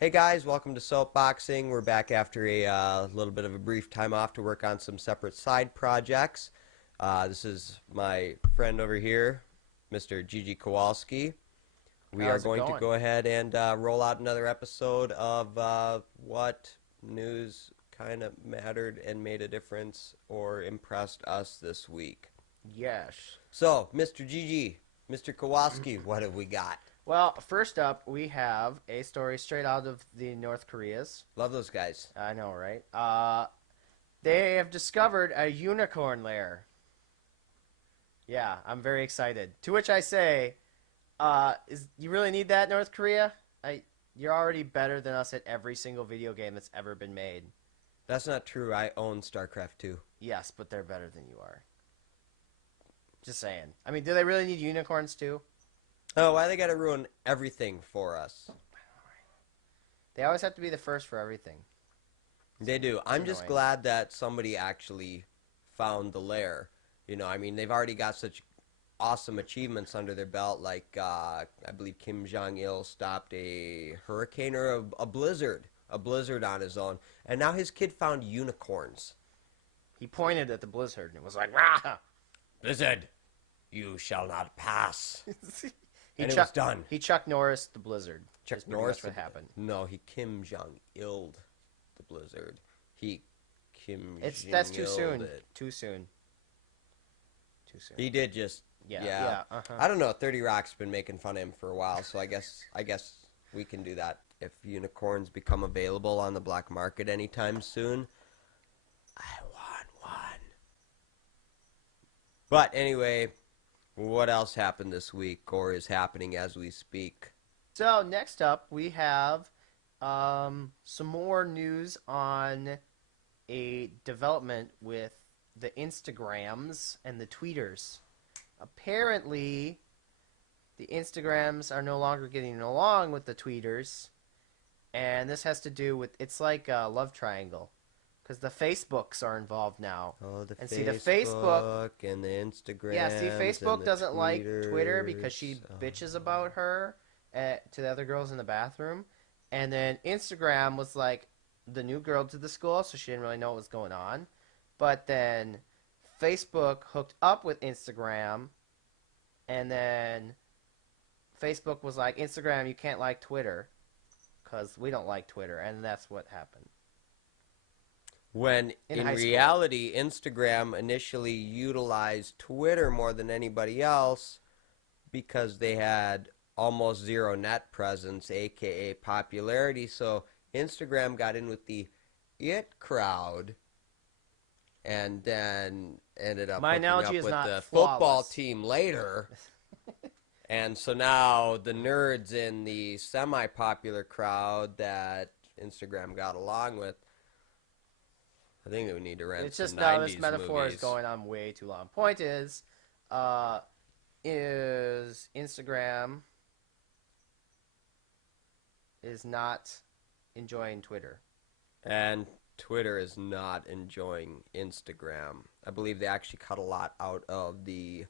Hey guys, welcome to Soapboxing. We're back after a little bit of a brief time off to work on some separate side projects. This is my friend over here, Mr. Gigi Kowalski. We are How's it going to going? go ahead and roll out another episode of what news kind of mattered and made a difference or impressed us this week. Yes. So, Mr. Gigi, Mr. Kowalski, what have we got? Well, first up, we have a story straight out of the North Koreas. Love those guys. I know, right? They have discovered a unicorn lair. Yeah, I'm very excited. To which I say, is you really need that, North Korea? You're already better than us at every single video game that's ever been made. That's not true. I own StarCraft 2. Yes, but they're better than you are. Just saying. I mean, do they really need unicorns too? Oh, why they gotta ruin everything for us? They always have to be the first for everything. They do. It's I'm just annoying. glad that somebody actually found the lair. You know, I mean, they've already got such awesome achievements under their belt, like I believe Kim Jong-il stopped a hurricane or a blizzard on his own, and now his kid found unicorns. He pointed at the blizzard and it was like, rah! Blizzard, you shall not pass. He And it was done. He Chuck Norris the blizzard. Chuck That's pretty Norris. much what happened. No, he Kim Jong-il'd the blizzard. He Kim That's too Jong-il'd soon. it. Too soon. Too soon. He did just Yeah. yeah. Yeah. Uh-huh. I don't know. 30 Rock's been making fun of him for a while, so I guess we can do that. If unicorns become available on the black market anytime soon, I want one. But anyway, what else happened this week or is happening as we speak? So next up, we have some more news on a development with the Instagrams and the Tweeters. Apparently, the Instagrams are no longer getting along with the Tweeters, and this has to do with it's like a love triangle, because the Facebooks are involved now. Oh, the And Facebook see, the Facebook and the Instagram. Yeah, see, Facebook doesn't like Twitter because she bitches about her to the other girls in the bathroom. And then Instagram was like the new girl to the school, so she didn't really know what was going on. But then Facebook hooked up with Instagram, and then Facebook was like, Instagram, you can't like Twitter because we don't like Twitter. And that's what happened. When In in high school. reality, Instagram initially utilized Twitter more than anybody else because they had almost zero net presence, aka popularity. So Instagram got in with the it crowd and then ended up My hooking analogy up is with not the flawless. football team later. And so now the nerds in the semi-popular crowd that Instagram got along with, I think that we need to rent It's just some now 90s this metaphor movies. is going on way too long. Point is Instagram is not enjoying Twitter. And Twitter is not enjoying Instagram. I believe they actually cut a lot out of the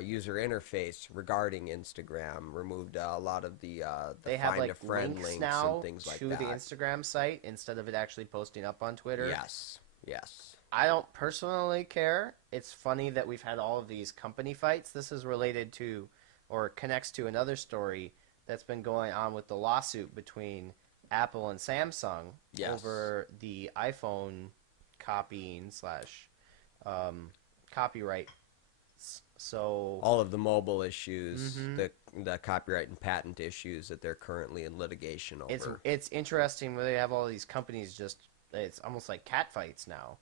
user interface regarding Instagram, removed a lot of the They have find like a friend links links now and things like to that. the Instagram site instead of it actually posting up on Twitter. Yes, yes. I don't personally care. It's funny that we've had all of these company fights. This is related to or connects to another story that's been going on with the lawsuit between Apple and Samsung Yes. over the iPhone copying slash copyright. So All of the mobile issues, Mhm. the copyright and patent issues that they're currently in litigation over. it's interesting where they have all these companies just it's almost like cat fights now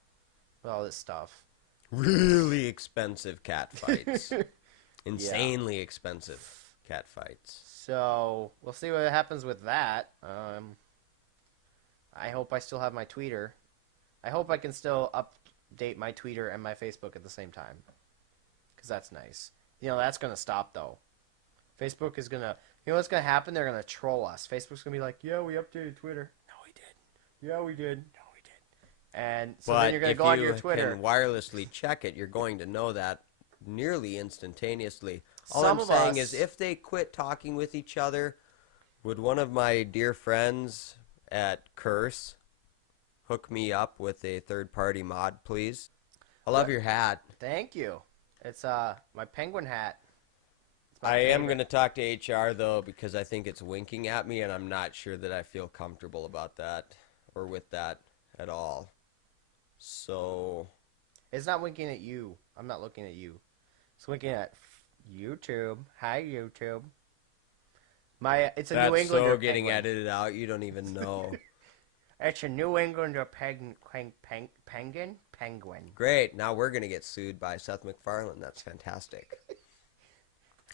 with all this stuff. Really expensive cat fights. Insanely expensive cat fights. So we'll see what happens with that. I hope I still have my Tweeter. I hope I can still update my Tweeter and my Facebook at the same time. Because that's nice. You know, that's going to stop, though. Facebook is going to... You know what's going to happen? They're going to troll us. Facebook's going to be like, yeah, we updated Twitter. No, we did. Yeah, we did. No, we did. And so But then you're going to if go onto you your Twitter. can wirelessly check it, you're going to know that nearly instantaneously. All Some I'm of saying us- is if they quit talking with each other, Would one of my dear friends at Curse hook me up with a third-party mod, please? I love What? your hat. Thank you. It's my penguin hat. It's my I am going favorite. to talk to HR, though, because I think it's winking at me, and I'm not sure that I feel comfortable about that or with that at all. So, It's not winking at you. I'm not looking at you. It's winking at YouTube. Hi, YouTube. It's a New that's Englander so getting penguin. edited out, you don't even know. It's a New Englander penguin. Great, now we're going to get sued by Seth MacFarlane. That's fantastic.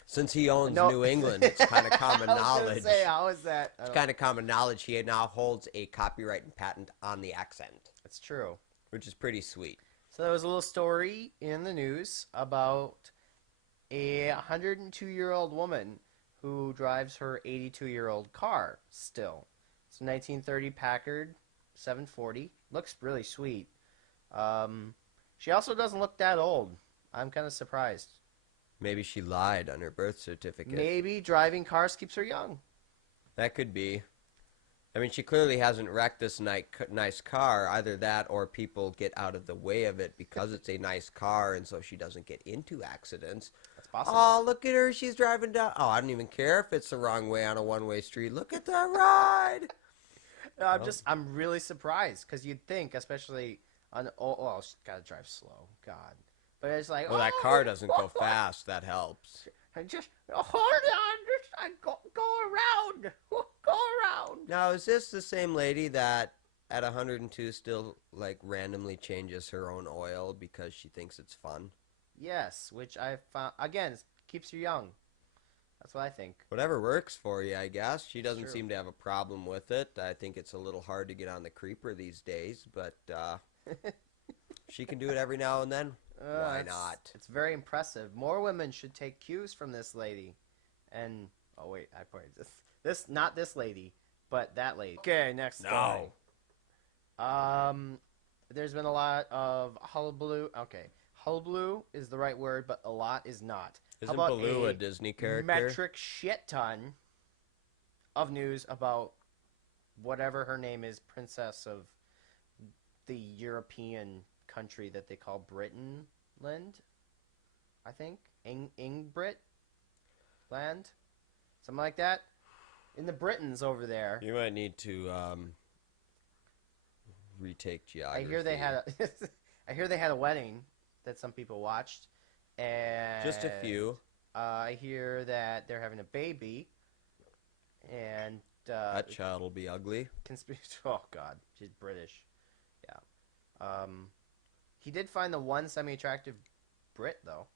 Since he owns No, New England, it's kind of common I was gonna knowledge. say, how is that? It's kind of common knowledge he now holds a copyright and patent on the accent, It's true. which is pretty sweet. So there was a little story in the news about a 102-year-old woman who drives her 82-year-old car still. It's a 1930 Packard 740. Looks really sweet. She also doesn't look that old. I'm kind of surprised. Maybe she lied on her birth certificate. Maybe driving cars keeps her young. That could be. I mean, she clearly hasn't wrecked this nice car. Either that or people get out of the way of it because it's a nice car and so she doesn't get into accidents. That's possible. Oh, look at her. She's driving down. Oh, I don't even care if it's the wrong way on a one-way street. Look at the ride. No, I'm really surprised because you'd think, especially on, oh, she's got to drive slow. God. But it's like, Well, that car doesn't go fast. That helps. And just hold on, just go around, go around. Now, is this the same lady that at 102 still like randomly changes her own oil because she thinks it's fun? Yes, which I found again keeps you young. That's what I think. Whatever works for you, I guess. She doesn't True. seem to have a problem with it. I think it's a little hard to get on the creeper these days, but she can do it every now and then. Why not? It's very impressive. More women should take cues from this lady. And oh wait, I pointed this not this lady, but that lady. Okay, next story. There's been a lot of hullabaloo. Okay, hullabaloo is the right word, but a lot is not. Isn't How about Baloo a Disney character? metric shit ton of news about whatever her name is, princess of the European country that they call Britainland, I think. Ingbrit land? Something like that. In the Britons over there. You might need to retake geography. I hear they had I hear they had a wedding that some people watched, and Just a few. I hear that they're having a baby, and That child will be ugly. Oh God, she's British. Yeah. He did find the one semi-attractive Brit though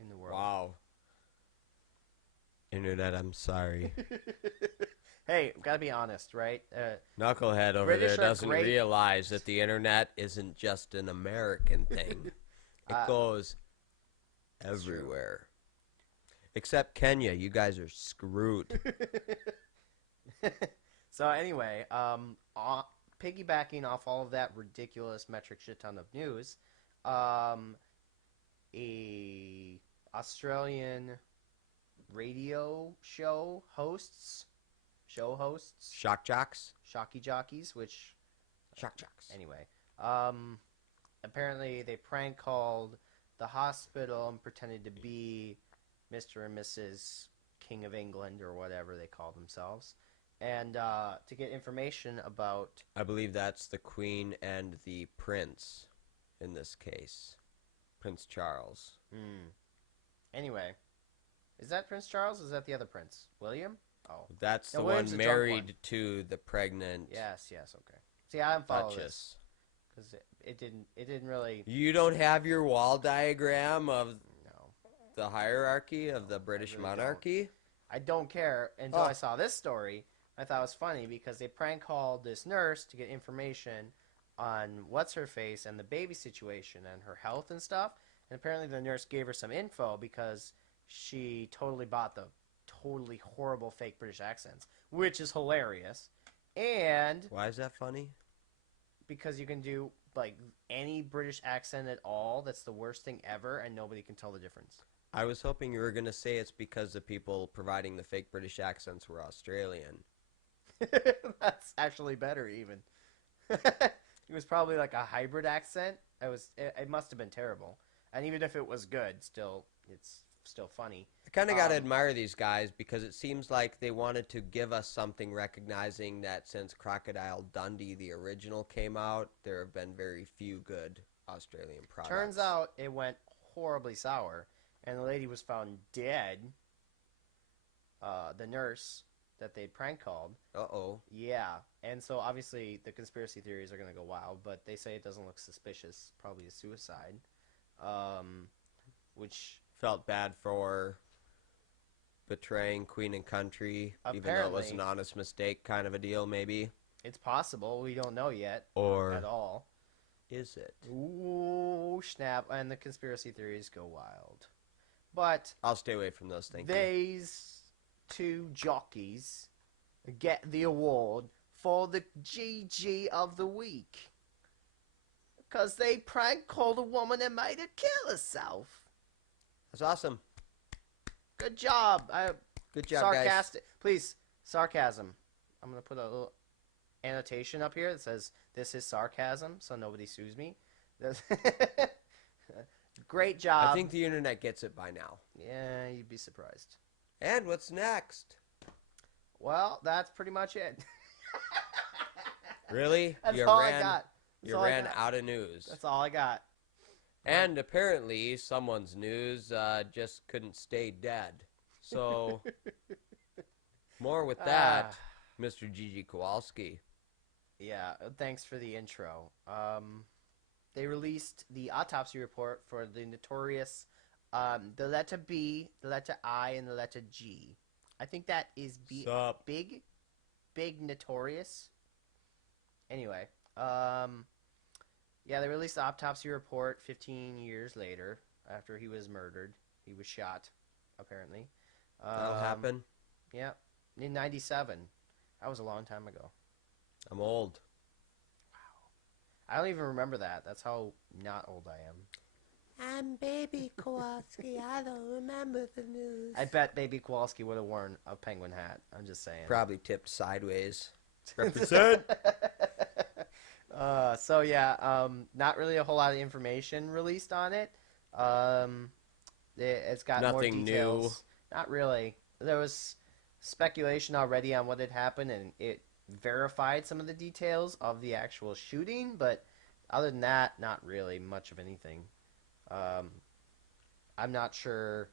in the world. Wow. Internet, I'm sorry. Hey, gotta be honest, right? Knucklehead over British there are doesn't great. realize that the internet isn't just an American thing. It goes everywhere. Except Kenya. You guys are screwed. So anyway, piggybacking off all of that ridiculous metric shit ton of news, a Australian radio hosts, Shock jocks? Shocky Jockeys, which Shock jocks. anyway, apparently they prank called the hospital and pretended to be Mr. and Mrs. King of England or whatever they call themselves, and to get information about. I believe that's the Queen and the Prince in this case. Prince Charles. Anyway, is that Prince Charles? Or is that the other prince, William? Oh, That's No, the William's one the drunk married one. to the pregnant yes, okay. See, I didn't follow this Duchess. because it didn't really. You don't have your wall diagram of No, the hierarchy of the British really don't. monarchy? I don't care until Oh. I saw this story. I thought it was funny because they prank called this nurse to get information on what's her face and the baby situation and her health and stuff. And apparently the nurse gave her some info because she totally bought the totally horrible fake British accents, which is hilarious. And Why is that funny? because you can do like any British accent at all, that's the worst thing ever, and nobody can tell the difference. I was hoping you were going to say it's because the people providing the fake British accents were Australian. That's actually better, even. It was probably like a hybrid accent. It must have been terrible. And even if it was good, still it's still funny. I kind of got to Um, admire these guys because it seems like they wanted to give us something recognizing that since Crocodile Dundee, the original, came out, there have been very few good Australian Turns products. out it went horribly sour, and the lady was found dead. The nurse that they prank called. Uh-oh. Yeah, and so obviously the conspiracy theories are gonna go wild, but they say it doesn't look suspicious. Probably a suicide. Um, which Felt bad for betraying Queen and Country, even though it was an apparently honest mistake kind of a deal, maybe. it's possible. We don't know yet at Or all. is it? Ooh, snap! And the conspiracy theories go wild. But I'll stay away from those, thank you. these two jockeys get the award for the GG of the week. Because they prank called a woman and made her kill herself. That's awesome. Good job. Good job, Sarcastic. Please, sarcasm. I'm going to put a little annotation up here that says, this is sarcasm, so nobody sues me. Great guys. job. I think the internet gets it by now. Yeah, you'd be surprised. And what's next? Well, that's pretty much it. Really? That's you all ran, I got. You ran out of news. That's all I got. And apparently, someone's news just couldn't stay dead. So, more with that, Mr. Gigi Kowalski. Yeah, thanks for the intro. They released the autopsy report for the notorious, the letter B, the letter I, and the letter G. I think that is Sup? big notorious. Anyway, yeah, they released the autopsy report 15 years later after he was murdered. He was shot, apparently. That'll happen. Yeah, in '97. That was a long time ago. I'm old. I don't even remember that. That's how not old I am. I'm Baby Kowalski. I don't remember the news. I bet Baby Kowalski would have worn a penguin hat. I'm just saying. Probably tipped sideways. Represent. So yeah, not really a whole lot of information released on it. It's got Nothing more details. Not really. There was speculation already on what had happened, and it verified some of the details of the actual shooting. But other than that, not really much of anything. I'm not sure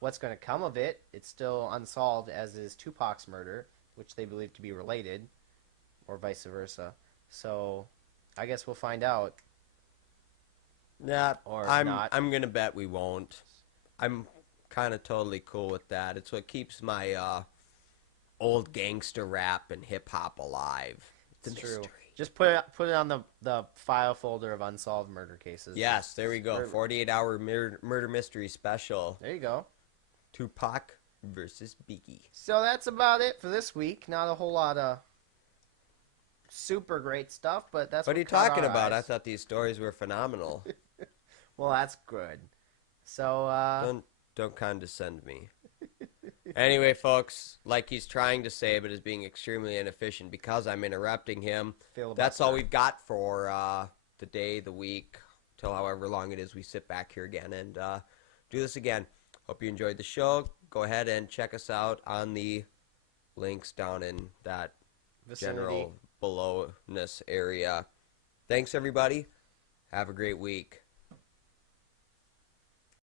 what's going to come of it. It's still unsolved, as is Tupac's murder, which they believe to be related, or vice versa. So, I guess we'll find out. Nah, Or I'm not. I'm gonna bet we won't. I'm kind of totally cool with that. It's what keeps my old gangster rap and hip hop alive. The It's true. mystery. Just put it on the file folder of unsolved murder cases. Yes, there we go. Or- 48-hour murder mystery special. There you go. Tupac versus Biggie. So that's about it for this week. Not a whole lot of super great stuff, but that's What are you caught talking our about? I eyes. thought these stories were phenomenal. Well, that's good. So Don't condescend me. Anyway, folks, like he's trying to say, but is being extremely inefficient because I'm interrupting him. That's all we've got for the day, the week, till however long it is we sit back here again and do this again. Hope you enjoyed the show. Go ahead and check us out on the links down in that vicinity. general belowness area. Thanks, everybody. Have a great week.